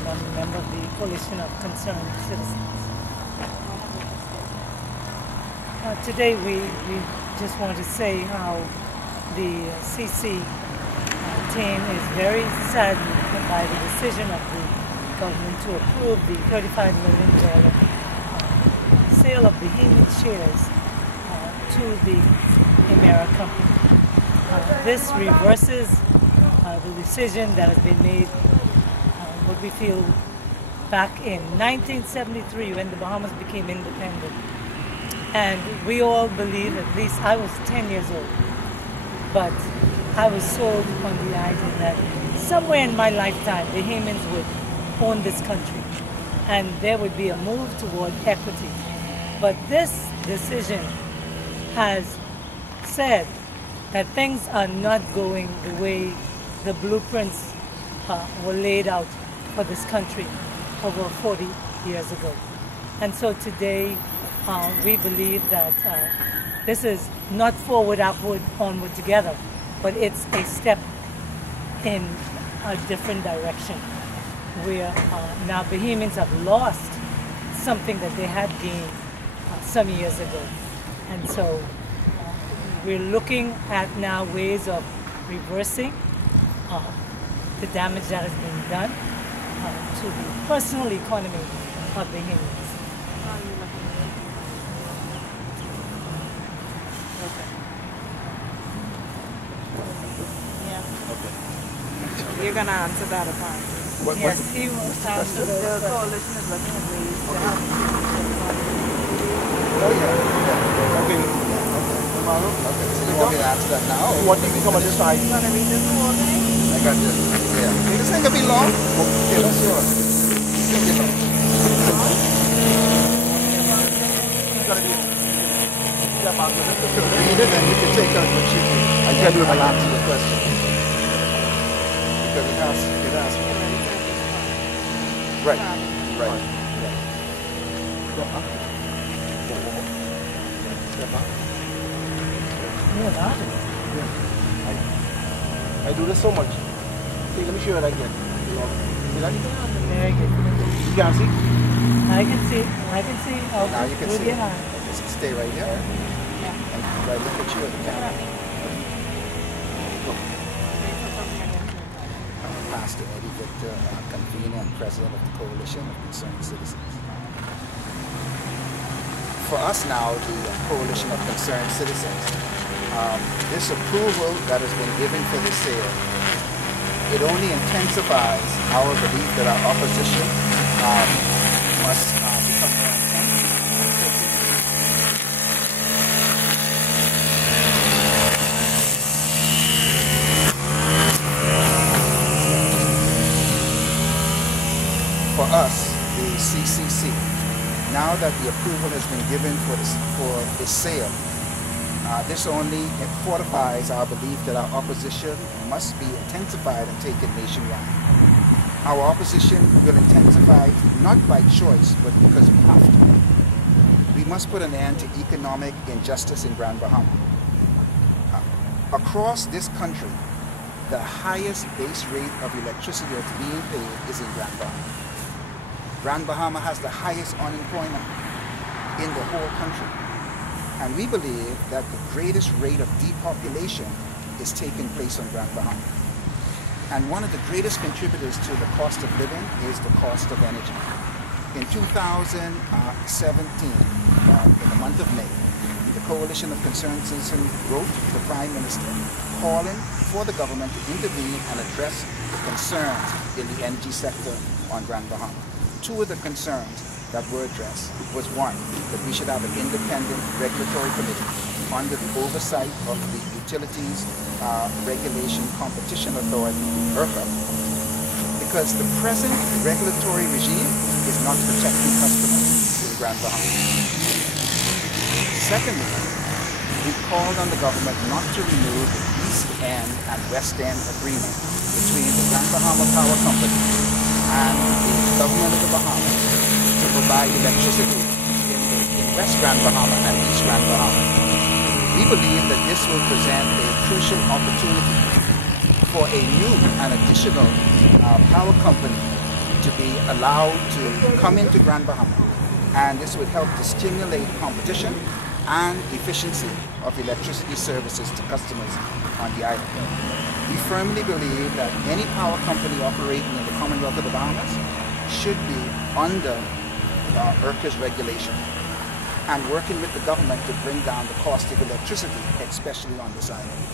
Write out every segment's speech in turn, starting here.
and I'm a member of the Coalition of Concerned Citizens. Today we just want to say how the CC team is very saddened by the decision of the government to approve the $35 million sale of Bahamian shares to the Emera company. This reverses the decision that has been made, what we feel, back in 1973 when the Bahamas became independent. And we all believe, at least I was 10 years old, but I was sold on the idea that somewhere in my lifetime, the Bahamians would own this country and there would be a move toward equity. But this decision has said that things are not going the way the blueprints were laid out for this country over 40 years ago. And so today we believe that this is not forward, upward, onward together, but it's a step in a different direction where now Bahamians have lost something that they had gained some years ago. And so we're looking at now ways of reversing the damage that has been done to the personal economy of Bahamians. You're going to answer that apart. Yes, he will answer the coalition is looking at ways to help. Oh, yeah. Okay. Tomorrow? Okay. So you want me to answer that now? What do you come on this side? You want to read this whole thing? I got this. Yeah. This ain't going to be long. Okay, that's yours. You know. Yeah, Margo, let's read it and you can take out what you need. I can do it. I'll answer your question. Because it has. Right. I do this so much. See, let me show it again. Very good. You can see? I can see. Okay. Now you can see. Just stay right here. Yeah. And I look at you at the camera. Pastor Eddie Victor, convener and president of the Coalition of Concerned Citizens. For us now, the Coalition of Concerned Citizens, this approval that has been given for the sale, it only intensifies our belief that our opposition must become more intense. For us, the CCC, now that the approval has been given for the sale, this only fortifies our belief that our opposition must be intensified and taken nationwide. Our opposition will intensify not by choice, but because we have to. We must put an end to economic injustice in Grand Bahama. Across this country, the highest base rate of electricity that's being paid is in Grand Bahama. Grand Bahama has the highest unemployment in the whole country. And we believe that the greatest rate of depopulation is taking place on Grand Bahama. And one of the greatest contributors to the cost of living is the cost of energy. In 2017, in the month of May, the Coalition of Concerned Citizens wrote to the Prime Minister calling for the government to intervene and address the concerns in the energy sector on Grand Bahama. Two of the concerns that were addressed was one, that we should have an independent regulatory committee under the oversight of the Utilities Regulation Competition Authority, ERCA, because the present regulatory regime is not protecting customers in Grand Bahama. Secondly, we called on the government not to renew the East End and West End agreement between the Grand Bahama Power Company and the government of the Bahamas to provide electricity in West Grand Bahama and East Grand Bahama. We believe that this will present a crucial opportunity for a new and additional power company to be allowed to come into Grand Bahama, and this would help to stimulate competition and efficiency of electricity services to customers on the island. We firmly believe that any power company operating in the Commonwealth of the Bahamas should be under ERCA's regulation and working with the government to bring down the cost of electricity, especially on this island.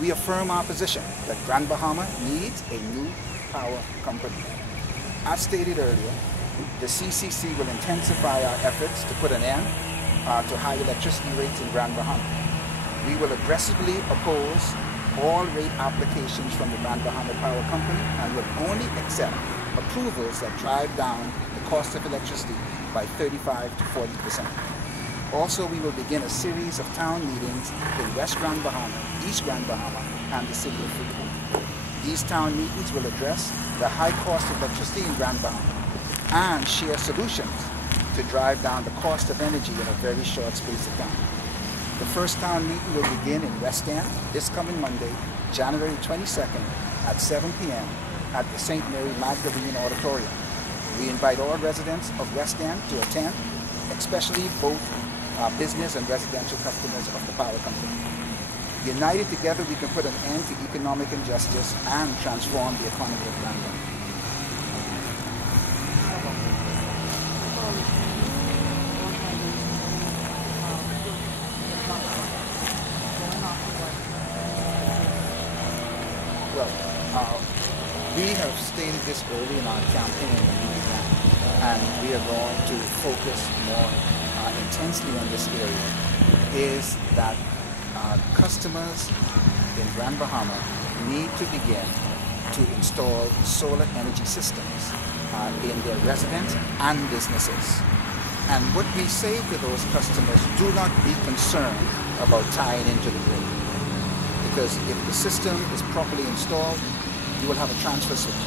We affirm our position that Grand Bahama needs a new power company. As stated earlier, the CCC will intensify our efforts to put an end to high electricity rates in Grand Bahama. We will aggressively oppose all rate applications from the Grand Bahama Power Company and will only accept approvals that drive down the cost of electricity by 35 to 40%. Also, we will begin a series of town meetings in West Grand Bahama, East Grand Bahama, and the city of Freeport. These town meetings will address the high cost of electricity in Grand Bahama and share solutions to drive down the cost of energy in a very short space of time. The first town meeting will begin in West End this coming Monday, January 22nd at 7 p.m. at the St. Mary Magdalene Auditorium. We invite all residents of West End to attend, especially both business and residential customers of the power company. United together, we can put an end to economic injustice and transform the economy of Grand Bahama. Well, we have stated this early in our campaign, and we are going to focus more intensely on this area, is that customers in Grand Bahama need to begin to install solar energy systems in their residents and businesses. And what we say to those customers, do not be concerned about tying into the grid. Because if the system is properly installed, you will have a transfer switch.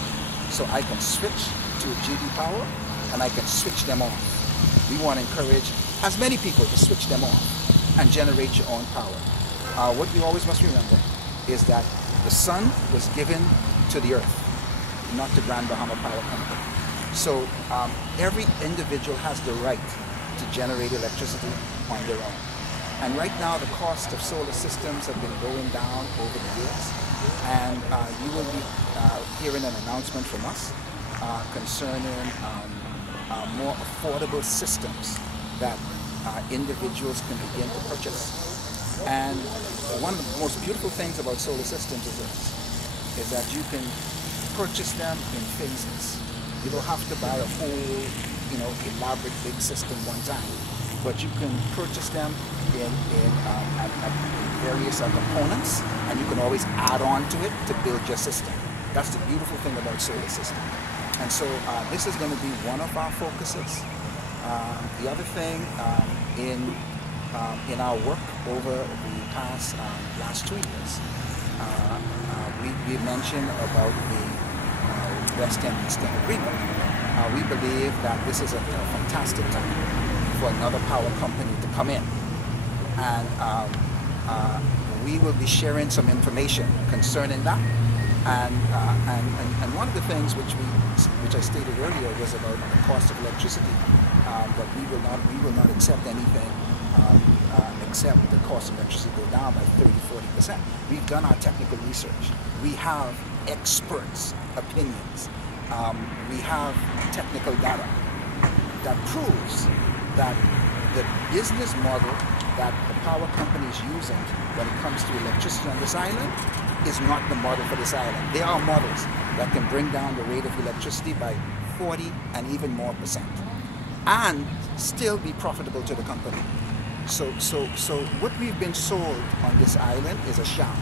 So I can switch to GB Power and I can switch them off. We want to encourage as many people to switch them off and generate your own power. What we always must remember is that the sun was given to the earth, not to Grand Bahama Power Company. So every individual has the right to generate electricity on their own. And right now the cost of solar systems have been going down over the years. And you will be hearing an announcement from us concerning more affordable systems that individuals can begin to purchase. And one of the most beautiful things about solar systems is that you can purchase them in phases. You don't have to buy a whole, elaborate big system one time, but you can purchase them in various components, and you can always add on to it to build your system. That's the beautiful thing about solar system. And so this is going to be one of our focuses. The other thing in our work over the past last 2 years, we mentioned about the West End East End Agreement. We believe that this is a fantastic time for another power company to come in, and we will be sharing some information concerning that. And one of the things which I stated earlier was about the cost of electricity, but we will not accept anything except the cost of electricity go down by 30–40%. We've done our technical research. We have experts' opinions. We have technical data that proves that the business model that the power company is using when it comes to electricity on this island is not the model for this island. There are models that can bring down the rate of electricity by 40 and even more % and still be profitable to the company. So what we've been sold on this island is a sham.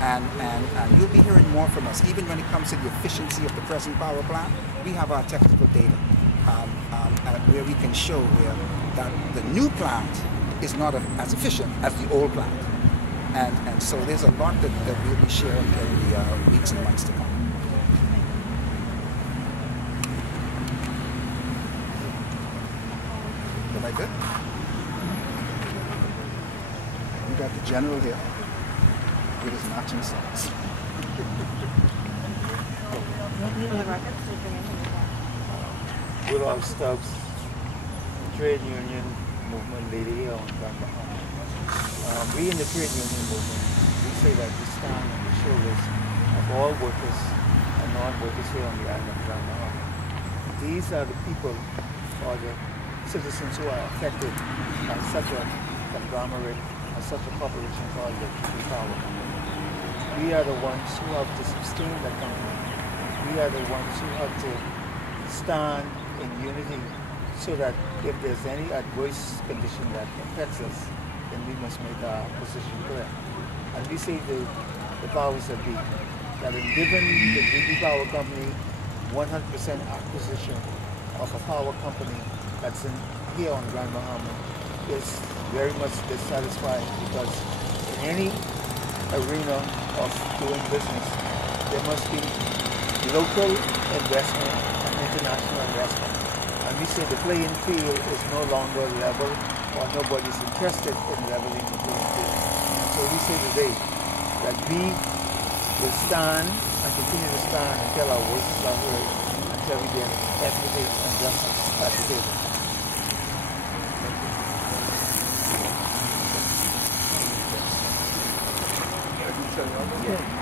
And you'll be hearing more from us. Even when it comes to the efficiency of the present power plant, we have our technical data where we can show that the new plant is not as efficient as the old plant. And so there's a lot that we'll be sharing in the weeks and months to come. Am I good? We got the general here with his matching socks. For the record, state your name and your Rudolph Stubbs, trade union movement leader here on Grand Bahama. We in the trade union movement, we say that we stand on the shoulders of all workers and non-workers here on the island of Grand Bahama. These are the people or the citizens who are affected by such a conglomerate and such a corporation called the Power Company. We are the ones who have to sustain that company. We are the ones who have to stand in unity so that if there's any adverse condition that affects us, then we must make our position clear. And we say to the powers that be, that in giving the Rudy Power Company 100% acquisition of a power company that's here on Grand Bahama is very much dissatisfied, because in any arena of doing business, there must be local investment and international investment. And we say the playing field is no longer level, or nobody's interested in leveling the playing field. So we say today that we will stand and continue to stand until our voices are heard, until we get equity and justice at the table. Yeah.